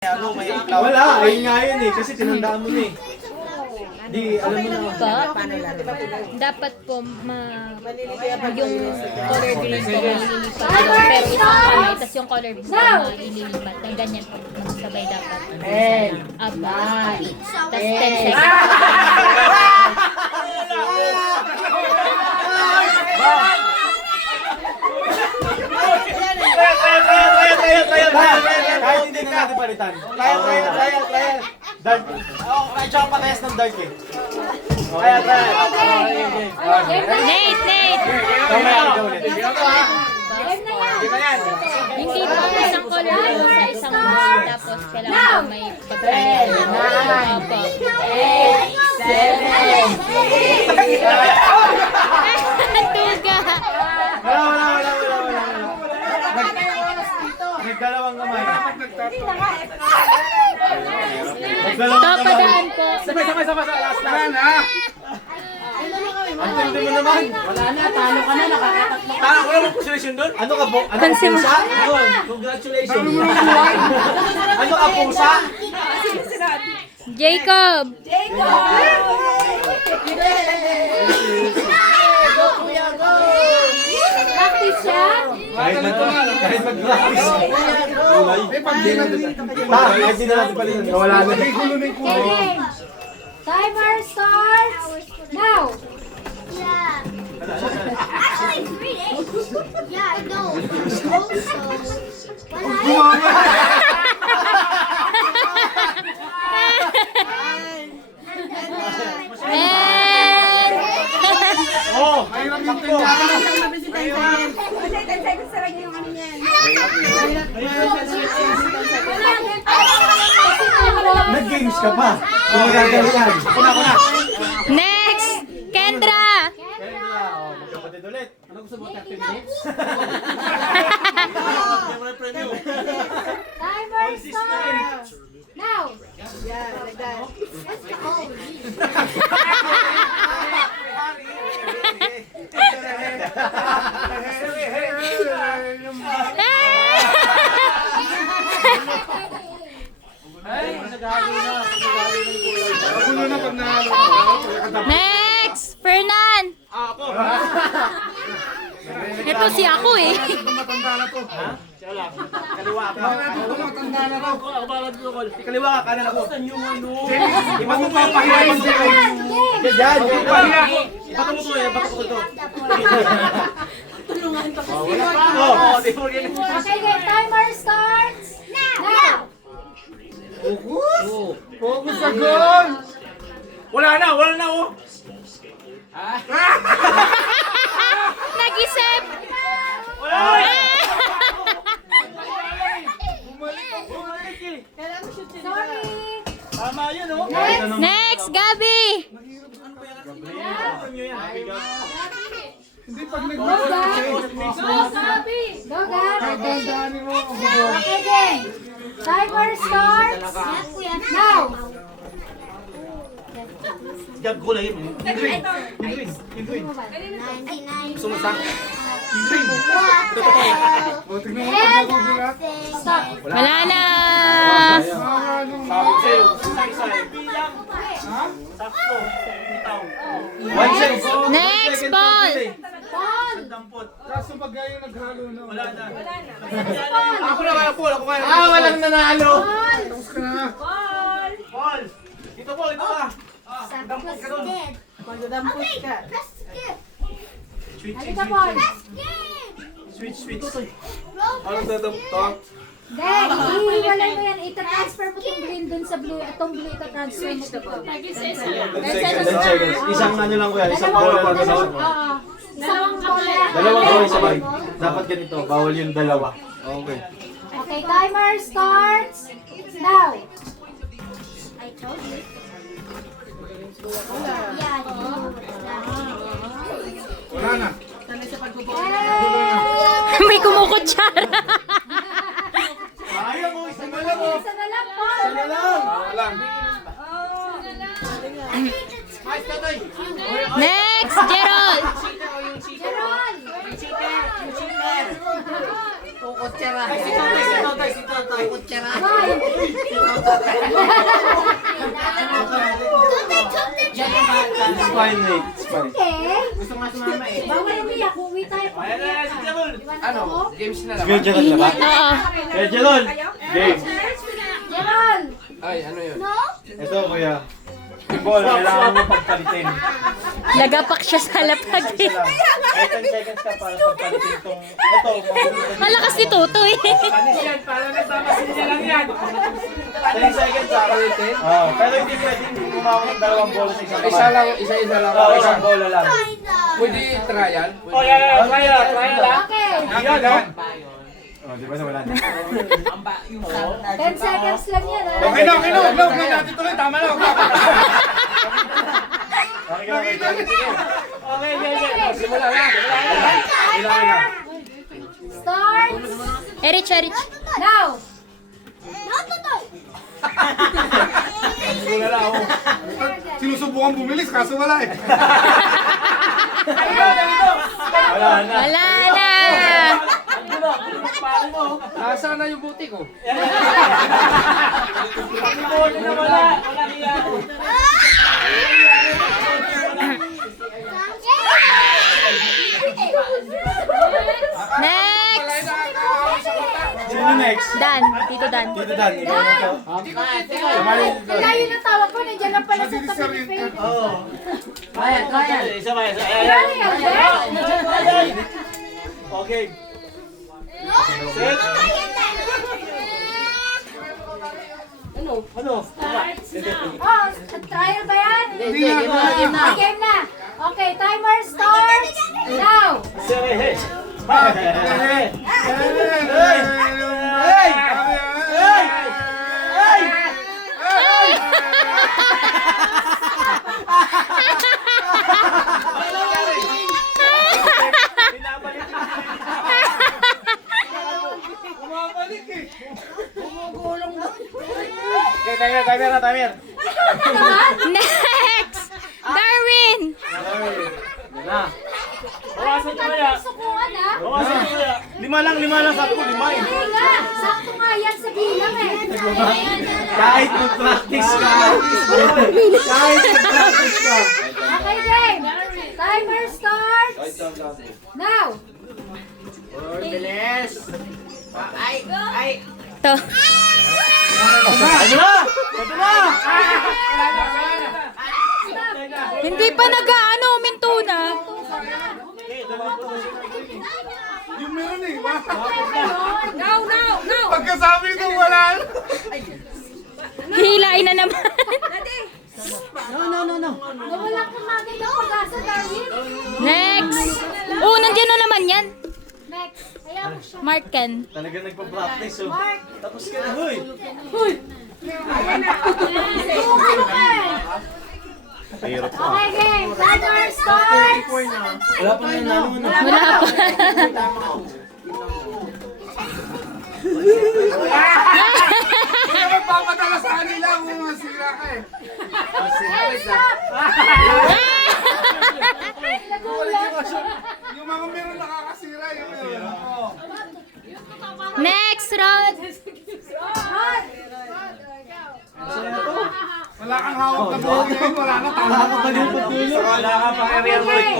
Ano, may ikaw? Wala, ayun nga yun eh, kasi tinandaan mo na eh. Di, alam mo na. Dapat po yung color green po malilipat pero isang color, tapos yung color blue po ililipat ng ganyan po sabay dapat. Aba. Tapos 10 seconds. Kahit hindi na natin palitan. Trial. Dart. Kahit siya parehas ng dart eh. Trial. Nate! Hindi po isang color blue sa isang blue tapos kailangan may pagkain. Opo. 8, 7, 6. Tuga! Wala. Nagdalawang kamay. Tapadaan po. Sabay sa last na. Ang tindi mo naman. Wala na, talo ka na, nakakatatlo. Tama ko naman position doon. Ano ka po? Ano ka pusa? Yun, congratulations. Ano ka pusa? Jacob! Practice siya? Kahit mag-practice. Kahit di na natin palitan. Wala na. Okay. Timer starts now. Yeah. Actually, 3 days. Yeah, I know. Also, when Oh! Nag-games ka pa. Kung magagalan. Ako na. Next! Kendra! Magkapatid ulit. Ano gusto mo, 30 minutes? Timer starts now. Next! Fernan! Ito si ako eh. Kaliwa ka. Kaliwa ka, kanan ako. Iba mo pa pahirapan siya. Yan. Iba mo to. Okay, timer starts now. Focus sa goal! Wala na oh! Nag-isip! Wala! Sorry. Tama yun oh! Next, Gabi! Hindi pag Go, Gabi. Okay, game. Timer starts now. Jab ko lang yun. Yung green. 99. Sumusak. Stop. Wala na! Sabi sa'yo. Bilang. Sakto. Bitaw. One cent. Next ball! Ball. Dampot. Kaso pag yung naghalo na. Wala na. Ball. Ako na kaya. Walang nanalo. Tapos ka na. Ball. Ito ball, ito ka. Press skip. Press skip. Halika, Ball. Press skip. Switch. Roll, Ano press to? Then, iiwalay mo yan. Ita-transfer mo itong green dun sa blue. Itong blue ita-transfer mo dito. 10 seconds. Isang ano lang ko yan. Isang ball lang ako. Isang ball lang. Dalawang kamay sabay. Dapat ganito. Bawal yung dalawa. Okay. Okay, timer starts now. I told you. Yeah, Wala na. May kumukutsara! Ayaw mo, isa na lang oh. Isa na lang, Paul. Isa na lang. Next, Gerald! Gerald. It's fine, mate. It's fine. Okay. Bawal umiyak. Uwi tayo. Ano? Games na lang. Sige, Gerald na ba? Oo. Kaya Gerald, game. Gerald! Ay, ano yun? Ito, kuya. Yung ball, kailangan mo pagpalitin. Lagapak siya sa lapag eh. Isa lang. May 10 seconds ka para pagpalitin itong... Ito, Malakas ni Toto eh. Anis yan, para nagmamasin niya lang yan. 10 seconds sa ulitin. Pero hindi pwedeng kumawag ng dalawang bola sa isang kamay. Isa lang. Oo, isang bola lang. Pwede trial? Oh, yeah, try lang. Okay. Yan, no? Oh, di ba na wala na? 10 seconds lang yan. ah. Okay na. Vlog natin tuloy. Tama na. Okay. Simula na. Kailangan na. Start Erich. now! Wala na ako. Sinusubukan bumilis kaso wala eh. Wala na. Wala na. Nasaan na yung buti ko? Next. Sino next? Dan. Tito Dan. Dito Dan. Kaya yun ang tawag ko. Nandiyan lang pala sa tabi ni Faith. Isa pa, isa. Ano yan, Beth? Okay. Set. Ano? Oh, trial ba yan? Game na. Okay, timer starts now. Sere, hey. Hey! Okay, timer. Next. Darwin. Bawasan ko kaya. Sukuan ha? Bawasan ko kaya. Lima lang sabi ko, lima eh. Hindi nga. Sakto nga yan sa bilang eh. Kahit mag-practice ka. Okay, game. Timer starts now. To. Ano na? Ito na! Hindi pa nag-ano, minto na. Yung meron eh. No. Pagkasabi ko wala. Hilain na naman. Nawala ka natin ng pag-asa, Darwin. Next. Oh, nandiyan na naman yan. Next. Hayaan mo siya. Marken. Talaga nagpa-practice oh. Mark. Tapos ka na, huy! Ano ka eh? Hirap pa. Okay, game. Timer starts. Wala pa nga nalo na. Wala pa. Hindi ka magpapadala sa kanila kung masira ka eh. Yung mga meron nakakasira yung meron. Next round. Wala kang hawak na buhok ngayon. Wala na tama. Wala ka pa area Okay.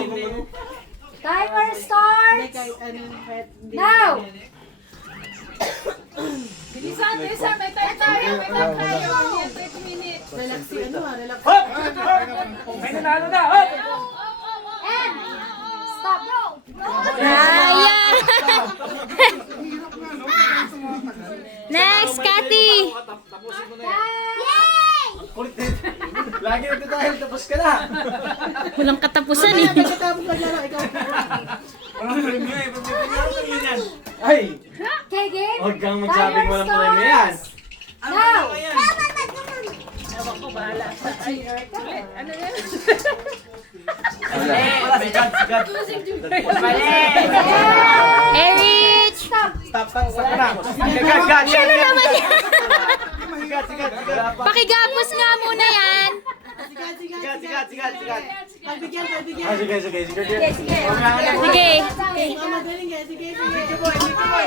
Timer starts now. May nanalo na! Hop! And stop. Ayan. Next, Cathy. Kulit din. Lagi na dahil tapos ka na. Walang katapusan eh. Walang premyo eh. Premyo yan. Ay! Okay, game. Huwag kang magsabing walang premyo yan. Now. Wala si God. Erich. Stop. Stop na. God. Siya na naman yan. Sigat. Pakigapos nga muna yan. Sigat. Ah, sige, sige. Sige, sige. Sige.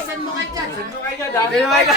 Send mo kayo dyan. Send mo kayo dyan.